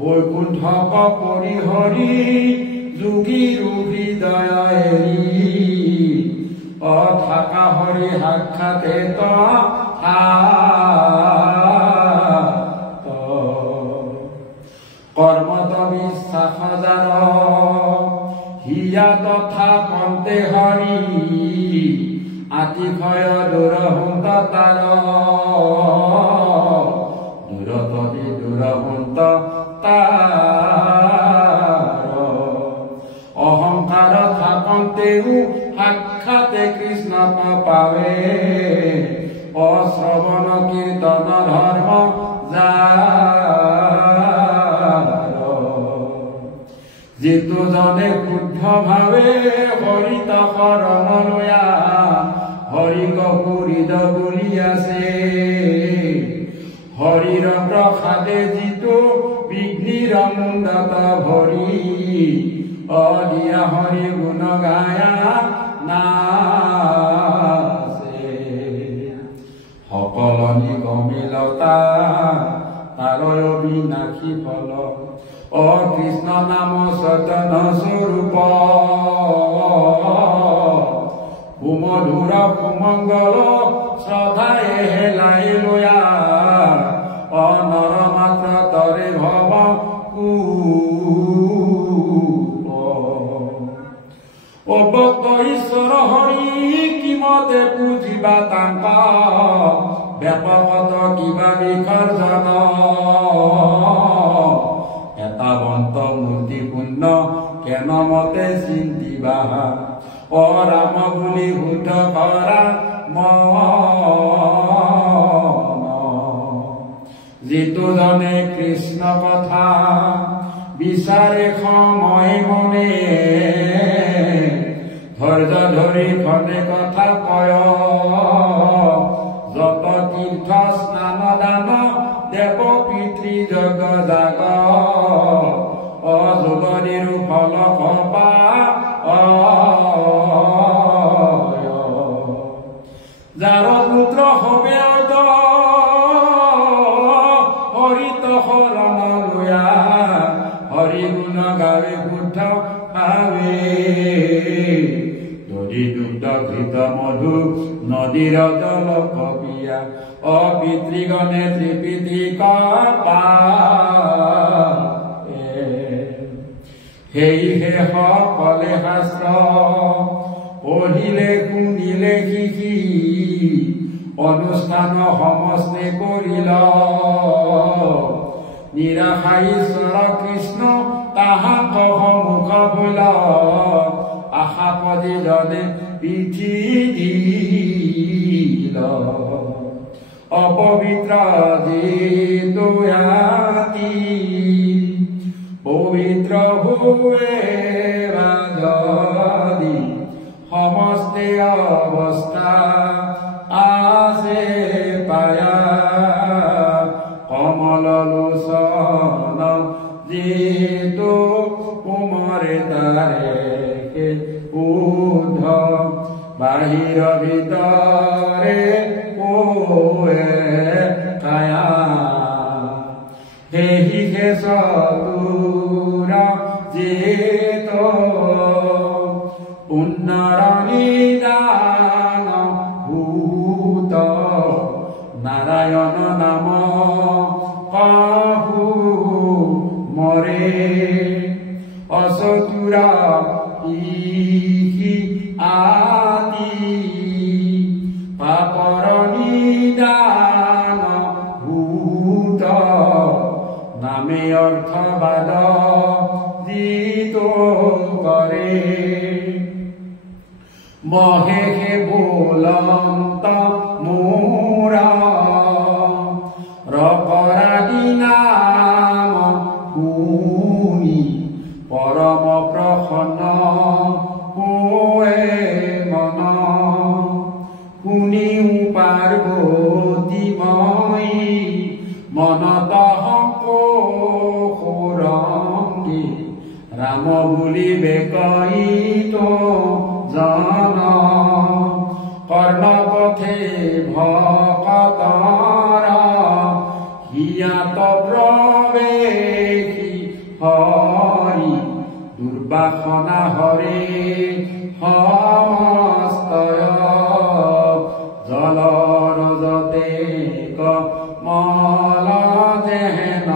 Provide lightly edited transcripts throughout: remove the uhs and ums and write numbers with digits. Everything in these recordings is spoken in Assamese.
বৈকুণ্ঠ পৰিহৰি যোগীৰ হৃদয় এৰি অথাকা হৰি সাক্ষাতে কৰ্মত বিশ্বাস যাৰ হিয়া তথা পন্তে হৰি আতিশয় দুৰহন্ত তাৰ দূৰতদি দুৰহন্ত তাৰ অহংকাৰ থাকন্তেও সাক্ষাতে কৃষ্ণ পাৱে অশ্ৰৱণ কীৰ্তন ধৰ্ম যিটো জনে শুদ্ধ ভাৱে হৰিত শৰণ লয়া হৰিক পুৰিদ বুলি আছে হৰিৰ প্ৰসাদে যিটো বিঘ্নিৰ মুণ্ডত ভৰি অদিয়া হৰি গুণ গায়া নাচে সকল নিগমিলতা তাৰয় বিনাশী ফল অ কৃষ্ণ নাম চৈতন্য স্বৰূপ সুমধুৰ সুমংগল শ্ৰদ্ধায়ে হেলাই লয়া অনৰ মাত্ৰ তৰে ভৱ অবক্ত ঈশ্বৰ হৰি কিমতে পুজিবা তাংক ব্যাপকত কিবা বিসৰ্জন এতাবন্ত মূৰ্তি পুণ্য কেন মতে চিন্তিবা অ ৰাম বুলি শুদ্ধ কৰা মন যিটো জনে কৃষ্ণ কথা বিচাৰে সময় মনে ধৈৰ্য ধৰি খনে কথা কয় যত তীৰ্থ স্নান দান দেৱ পিতৃ জগ জাগ অযোগনিৰো ফল কপা যাৰ পুত্ৰ হবে হৰিত শৰণ লয়া হৰি গুণ গাৱে শুদ্ধ ভাৱে দধি দুগ্ধ ঘৃত মধু নদীৰ জল কবিয়া অপিতৃগণে ত্ৰিপিতি কপা সেয়েহে সকলে শাস্ত্ৰ পঢ়িলে শুনিলে শিকি অনুষ্ঠান সমস্তে কৰিল নিৰাশা ঈশ্বৰ কৃষ্ণ তাহাক সন্মুখ বৈল আশা পদে জনে পিঠি দিল অপবিত্ৰ যিটো আতি পবিত্ৰ হোৱে যদি সমস্তে অৱস্থা আছে পায়া কমল লোচন যিটো কোমৰে তাৰে উদ্ধ বাহিৰ ভিতৰে কোৱে কায়া সেহি চতুৰ যিত পুণ্যৰ নিদান ভূত নাৰায়ণ নাম কহু মৰে অচতুৰ ইহি আদি পাপৰ নিদান ভূত নামে অৰ্থবাদ যিটো কৰে মহেহে বোলন্ত মোৰা ৰপৰাধী নাম শুনি পৰম প্ৰসন্ন হোৱে মন শুনিও পাৰ্বতী মই মনত সুৰংগী ৰাম বুলি বেকৈত জন কৰ্ণপথে ভকতৰ উপাসনা হৰি সমস্তয় জলৰ যতে কমল যেন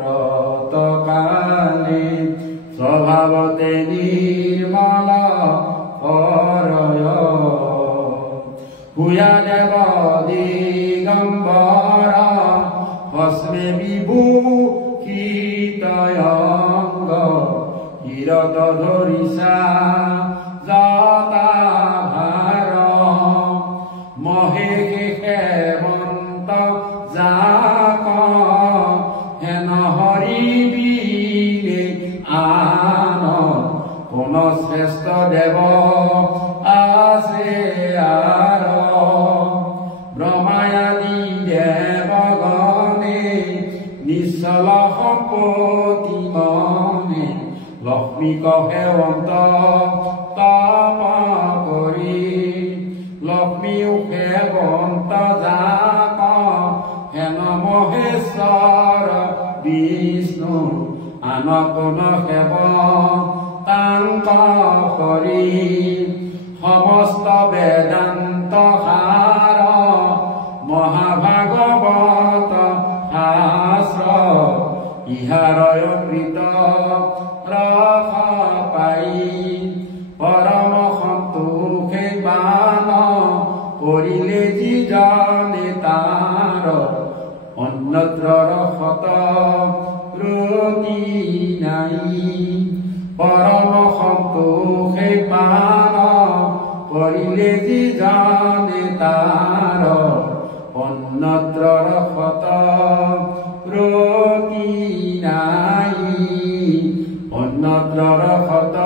ৰত কালি স্বভাৱতে নিৰ্মল হৰয় ভূয়া দেৱ দিগম্বৰ ভস্মে বিভূষিতয়ঙ্গ হিৰত ধৰিছা জতা ভাৰ মহেশে সেৱন্ত যাক হেন হৰি বিনে আন কোন শ্ৰেষ্ঠ দেৱ আছে আৰ ব্ৰহ্মায়াদি দেৱগণে নিশ্চল সম্পত্তি মনে লক্ষ্মীক সেৱন্ত তপ কৰি লক্ষ্মীও সেৱন্ত যাক হেন মহেশ্বৰ বিষ্ণু আন কোন সেৱতান্ত কৰি সমস্ত বেদান্ত সাৰ মহাভাগৱত শাস্ত্ৰ ইহাৰয় কৃত ৰস পাই পৰম সন্তোষে পান কৰিলে যিজনে তাৰ অন্যত্ৰ ৰসত ৰুচি নাই পৰম সন্তোষে পান কৰিলে যিজনে তাৰ অন্যত্ৰ ৰসত ৰুচি নাই অন্যত্ৰ ৰসত